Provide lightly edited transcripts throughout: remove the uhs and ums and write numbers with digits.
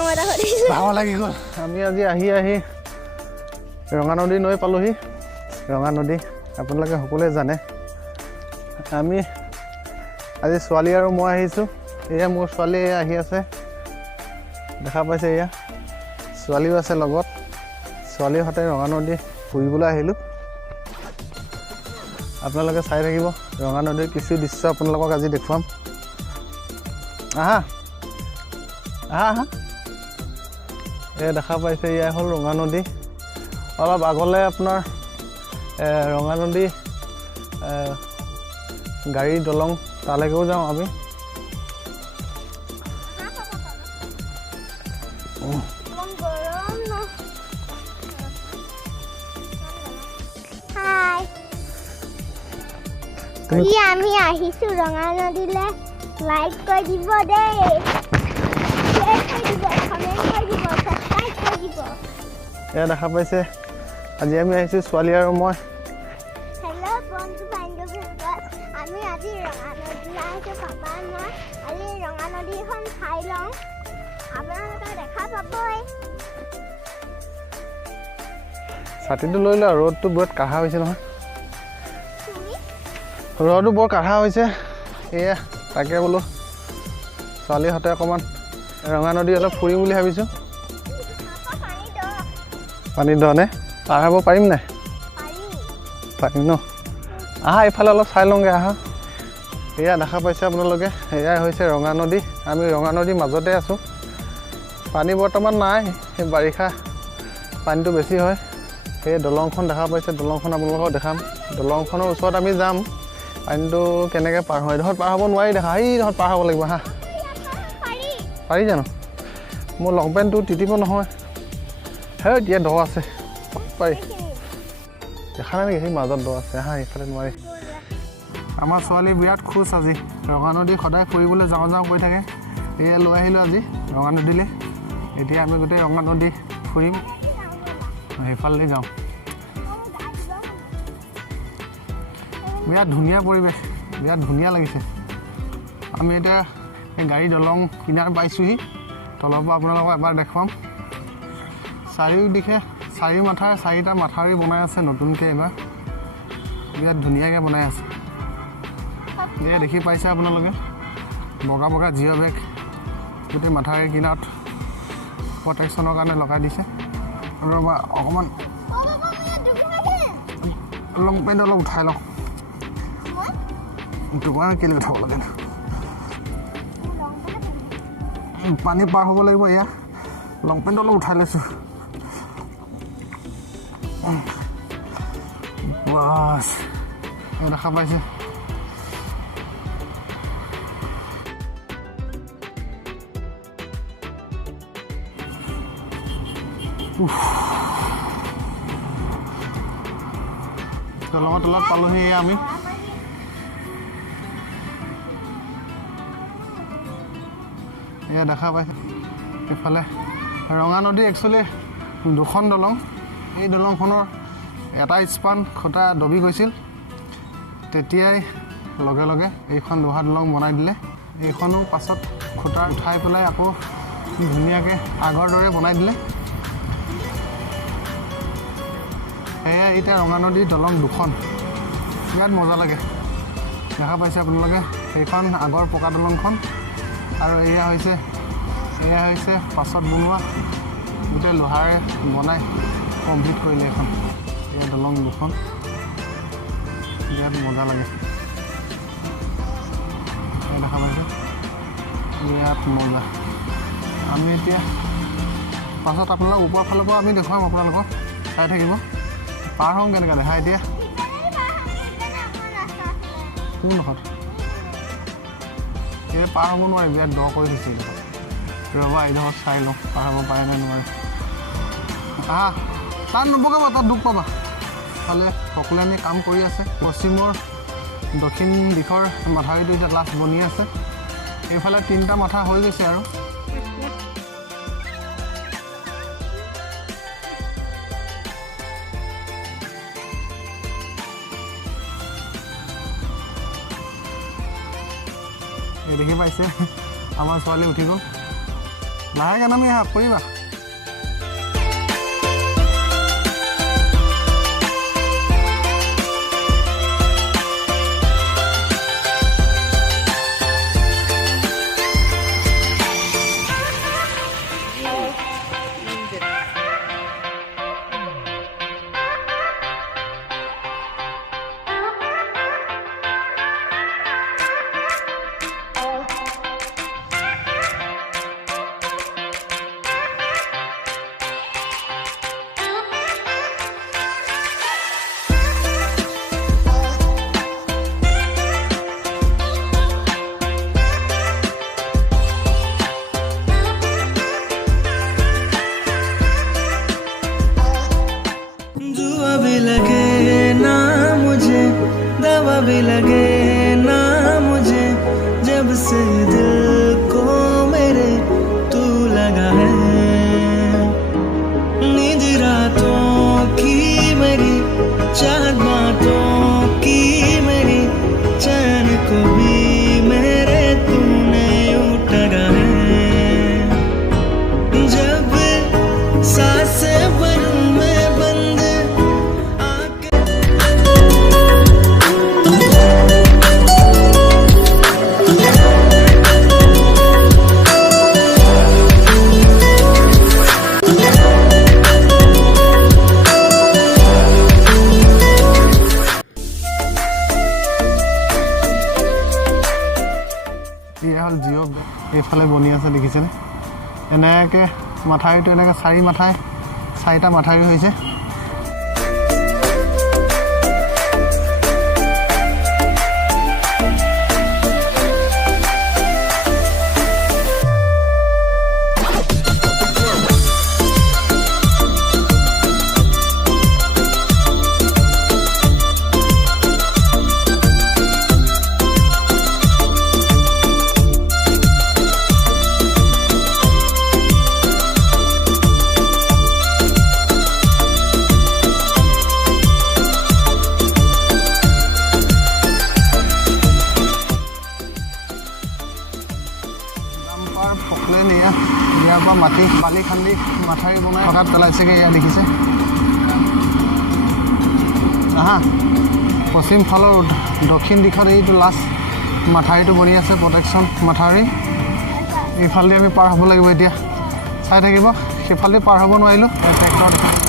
ভাগৰ লাগি গ'ল আমি আজি আহি ৰঙানদী নৈ পালোহি ৰঙানদী আপোনালোকে সকলোৱে জানে আমি আজি ছোৱালী আৰু মই আহিছোঁ এয়া মোৰ ছোৱালী আহি আছে দেখা পাইছে এয়া ছোৱালীও আছে লগত ছোৱালীৰ সৈতে ৰঙানদী ফুৰিবলৈ আহিলোঁ আপোনালোকে চাই থাকিব ৰঙানদীৰ কিছু দৃশ্য আপোনালোকক আজি দেখুৱাম আহা এই দেখা পাইছে এয়া হ'ল ৰঙানদী অলপ আগলৈ আপোনাৰ ৰঙানদী গাড়ী দলং তালৈকেও যাওঁ আমি আমি আহিছো ৰঙানদীলৈ লাইক কৰি দিব দেই এয়া দেখা পাইছে আজি আমি আহিছোঁ ছোৱালী আৰু মই হেল্ল' বন্ধু বান্ধৱীসকল আমি আজি ৰঙানদীলৈ আহিছোঁ পাপা মই আজি ৰঙানদীখন চাই লওঁ আপোনালোকে দেখা পাবই ছাতিটো লৈ লোৱা ৰ'দটো বহুত কাঢ়া হৈছে নহয় ৰ'দটো বৰ কাঢ়া হৈছে এয়া তাকে বোলো ছোৱালীৰ সৈতে অকণমান ৰঙানদী অলপ ফুৰিম বুলি ভাবিছোঁ পানী দনে পাৰ হ'ব পাৰিম নাই পাৰিম ন আহা এইফালে অলপ চাই লওঁগৈ আহা এয়া দেখা পাইছে আপোনালোকে এয়াই হৈছে ৰঙানদী আমি ৰঙানদীৰ মাজতে আছোঁ পানী বৰ্তমান নাই সেই বাৰিষা পানীটো বেছি হয় সেই দলংখন দেখা পাইছে দলংখন আপোনালোকক দেখাম দলংখনৰ ওচৰত আমি যাম পানীটো কেনেকৈ পাৰ হয় এইডোখৰত পাৰ হ'ব নোৱাৰি দেখা এইডোখৰত পাৰ হ'ব লাগিব হা পাৰি জানো মোৰ লং পেণ্টটো তিতিব নহয় হে এতিয়া দ আছে পাৰি দেখা নাই নেকি সেই মাজত দ আছে হা এইফালে নোৱাৰি আমাৰ ছোৱালী বিৰাট খুচ আজি ৰঙানদী সদায় ফুৰিবলৈ যাওঁ কৈ থাকে এয়া লৈ আহিলোঁ আজি ৰঙানদীলৈ এতিয়া আমি গোটেই ৰঙানদী ফুৰিম সেইফালে যাওঁ বিৰাট ধুনীয়া পৰিৱেশ বিৰাট ধুনীয়া লাগিছে আমি এতিয়া এই গাড়ী দলং কিনাৰ পাইছোঁহি তলৰ পৰা আপোনালোকক এবাৰ দেখুৱাম চাৰিওদিশে চাৰিটা মাথাউৰি বনাই আছে নতুনকৈ এবাৰ বিৰাট ধুনীয়াকৈ বনাই আছে এয়া দেখি পাইছে আপোনালোকে বগা জিঅ' বেগ গোটেই মাথাউৰি কিনাৰত প্ৰটেকশ্যনৰ কাৰণে লগাই দিছে আৰু অকণমান লং পেণ্ট অলপ উঠাই লওঁ তোমাৰ কেলৈ উঠাব লাগে পানী পাৰ হ'ব লাগিব এয়া লং পেণ্ট অলপ উঠাই লৈছোঁ বাছ দেখা পাইছে দলঙৰ তলত পালোহি আমি এয়া দেখা পাইছে এইফালে ৰঙানদী একচুৱেলি দুখন দলং এই দলংখনৰ এটা স্পান খুঁটা দবি গৈছিল তেতিয়াই লগে লগে এইখন লোহা দলং বনাই দিলে এইখনো পাছত খুঁটা উঠাই পেলাই আকৌ ধুনীয়াকৈ আগৰ দৰে বনাই দিলে এয়া এতিয়া ৰঙানদী দলং দুখন বিৰাট মজা লাগে দেখা পাইছে আপোনালোকে সেইখন আগৰ পকা দলংখন আৰু এয়া হৈছে পাছত বনোৱা গোটেই লোহাৰে বনাই কমপ্লিট কৰিলে এখন এয়া দলং দুখন বিৰাট মজা লাগে দেখা পাইছে বিৰাট মজা আমি এতিয়া পাছত আপোনালোক ওপৰৰ ফালৰ পৰা আমি দেখুৱাম আপোনালোকক চাই থাকিব পাৰ হওঁ কেনেকৈ দেখা এতিয়া কোনডোখৰত এই পাৰ হ'ব নোৱাৰি বিৰাট দ কৰি দিছে ৰ'বা এইডোখৰত চাই লওঁ পাৰ হ'ব পাৰে নে নোৱাৰে আহা তাত নবগাবা তাত দুখ পাবা ফালে সকলোৱে আমি কাম কৰি আছে পশ্চিমৰ দক্ষিণ দিশৰ মাথাউৰিটো এতিয়া লাষ্ট বনি আছে এইফালে 3টা মাথা হৈ গৈছে আৰু এই দেখি পাইছে আমাৰ ছোৱালী উঠি গ'ল লাহেকৈ নামি আহা কৰিবা भी लगे ना मुझे जब से दिल को मेरे तू लगा है नींद रातों की मेरी चाहत बातों की मेरी चैन को भी मेरे तूने यूं ठगा है जब सांसें भरूं मैं बंद জিঅ' এইফালে বনি আছে দেখিছেনে এনেকৈ মাথাউৰিটো এনেকৈ চাৰিটা মাথাউৰি হৈছে ইয়াৰ পৰা মাটি বালি খান্দি মাথাউৰি বনাই হঠাৎ পেলাইছেগৈ এয়া দেখিছে আহা পশ্চিম ফালৰ দক্ষিণ দিশত এইটো লাষ্ট মাথাউৰিটো বনি আছে প্ৰটেকশ্যন মাথাউৰি এইফালেদি আমি পাৰ হ'ব লাগিব এতিয়া চাই থাকিব সেইফালেদি পাৰ হ'ব নোৱাৰিলোঁ ট্ৰেক্টৰ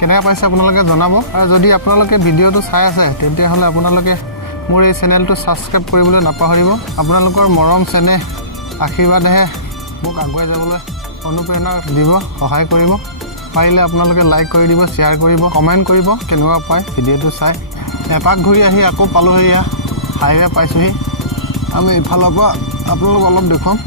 কেনেকৈ পাইছে আপোনালোকে জনাব আৰু যদি আপোনালোকে ভিডিঅ'টো চাই আছে তেতিয়াহ'লে আপোনালোকে মোৰ এই চেনেলটো ছাবস্ক্ৰাইব কৰিবলৈ নাপাহৰিব আপোনালোকৰ মৰম চেনেহ আশীৰ্বাদেহে মোক আগুৱাই যাবলৈ অনুপ্ৰেৰণা দিব সহায় কৰিব পাৰিলে আপোনালোকে লাইক কৰি দিব শ্বেয়াৰ কৰিব কমেণ্ট কৰিব কেনেকুৱা পায় ভিডিঅ'টো চাই এপাক ঘূৰি আহি আকৌ পালোহি এয়া হাইৱে পাইছোঁহি আমি ইফালৰ পৰা আপোনালোক অলপ দেখুৱাম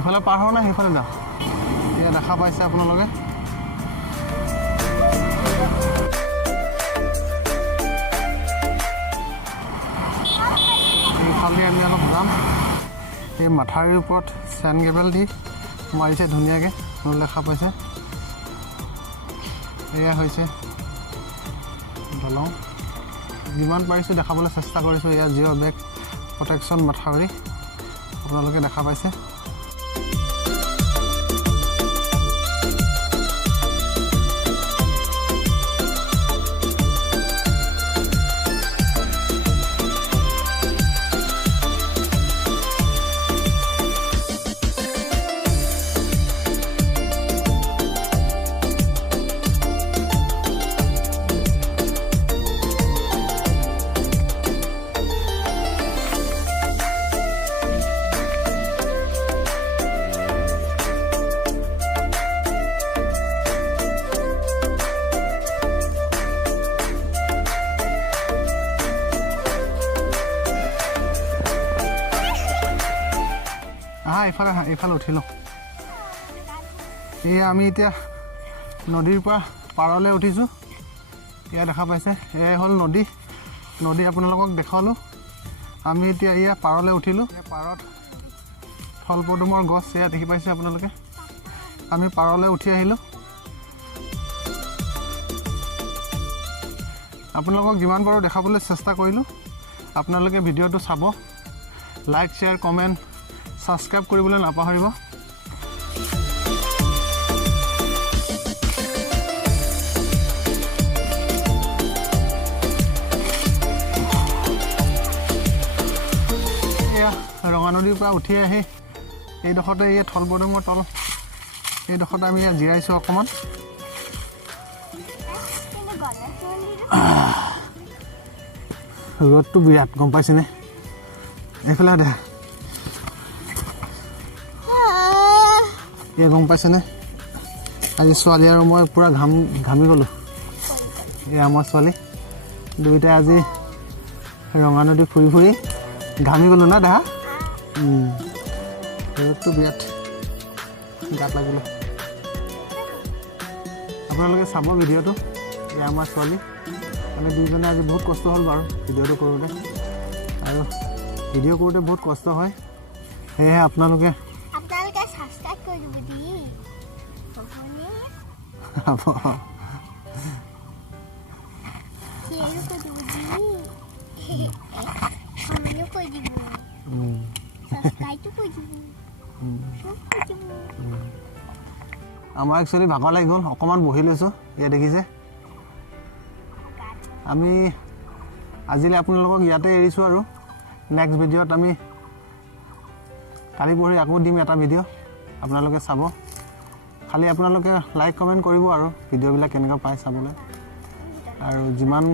ইফালে পাৰ হোৱা নাই সেইফালে যাওঁ এতিয়া দেখা পাইছে আপোনালোকে এইফালে আমি অলপ যাম এই মাথাউৰিৰ ওপৰত চেন কেবল দি মাৰিছে ধুনীয়াকৈ দেখা পাইছে এয়া হৈছে দলং যিমান পাৰিছোঁ দেখাবলৈ চেষ্টা কৰিছোঁ এয়া জিঅ' বেগ প্ৰটেকশ্যন মাথাউৰি আপোনালোকে দেখা পাইছে এইফালে উঠি লওঁ এয়া আমি এতিয়া নদীৰ পৰা পাৰলৈ উঠিছোঁ এয়া দেখা পাইছে এয়াই হ'ল নদী আপোনালোকক দেখালোঁ আমি এতিয়া এয়া পাৰলৈ উঠিলোঁ পাৰত ফল পদুমৰ গছ এয়া দেখি পাইছে আপোনালোকে আমি পাৰলৈ উঠি আহিলোঁ আপোনালোকক যিমান পাৰোঁ দেখাবলৈ চেষ্টা কৰিলোঁ আপোনালোকে ভিডিঅ'টো চাব লাইক শ্বেয়াৰ কমেণ্ট ছাবস্ক্ৰাইব কৰিবলৈ নাপাহৰিব ৰঙানদীৰ পৰা উঠি আহি এইডোখৰতে এই থল পদুমৰ তল এইডোখৰতে আমি জিৰাইছোঁ অকণমান ৰ'দটো বিৰাট গম পাইছেনে এইফালে দে এই গম পাইছেনে আজি ছোৱালী আৰু মই পূৰা ঘামি গ'লোঁ এই আমাৰ ছোৱালী দুয়োটাই আজি ৰঙানদী ফুৰি ঘামি গ'লোঁ না দেহা ৰ'দটো বিৰাট গাত লাগিলে আপোনালোকে চাব ভিডিঅ'টো এই আমাৰ ছোৱালী আমি দুইজনে আজি বহুত কষ্ট হ'ল বাৰু ভিডিঅ'টো কৰোঁতে আৰু ভিডিঅ' কৰোঁতে বহুত কষ্ট হয় সেয়েহে আপোনালোকে ছাবস্ক্ৰাইব কৰি দিব দেই আমাৰ একচুৱেলি ভাগৰ লাগি গ'ল অকণমান বহি লৈছোঁ ইয়াত দেখিছে আমি আজিলৈ আপোনালোকক ইয়াতে এৰিছোঁ আৰু নেক্সট ভিডিঅ'ত আমি কালি পৰহি আকৌ দিম এটা ভিডিঅ' আপোনালোকে চাব খালি আপোনালোকে লাইক কমেণ্ট কৰিব আৰু ভিডিঅ'বিলাক কেনেকৈ পায় চাবলৈ আৰু যিমান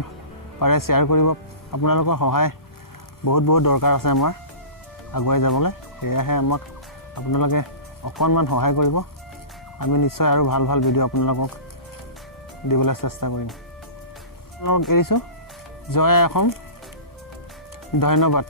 পাৰে শ্বেয়াৰ কৰিব আপোনালোকৰ সহায় বহুত দৰকাৰ আছে আমাৰ আগুৱাই যাবলৈ সেয়াহে আমাক আপোনালোকে অকণমান সহায় কৰিব আমি নিশ্চয় আৰু ভাল ভিডিঅ' আপোনালোকক দিবলৈ চেষ্টা কৰিম আপোনালোকক এৰিছোঁ জয় অসম ধন্যবাদ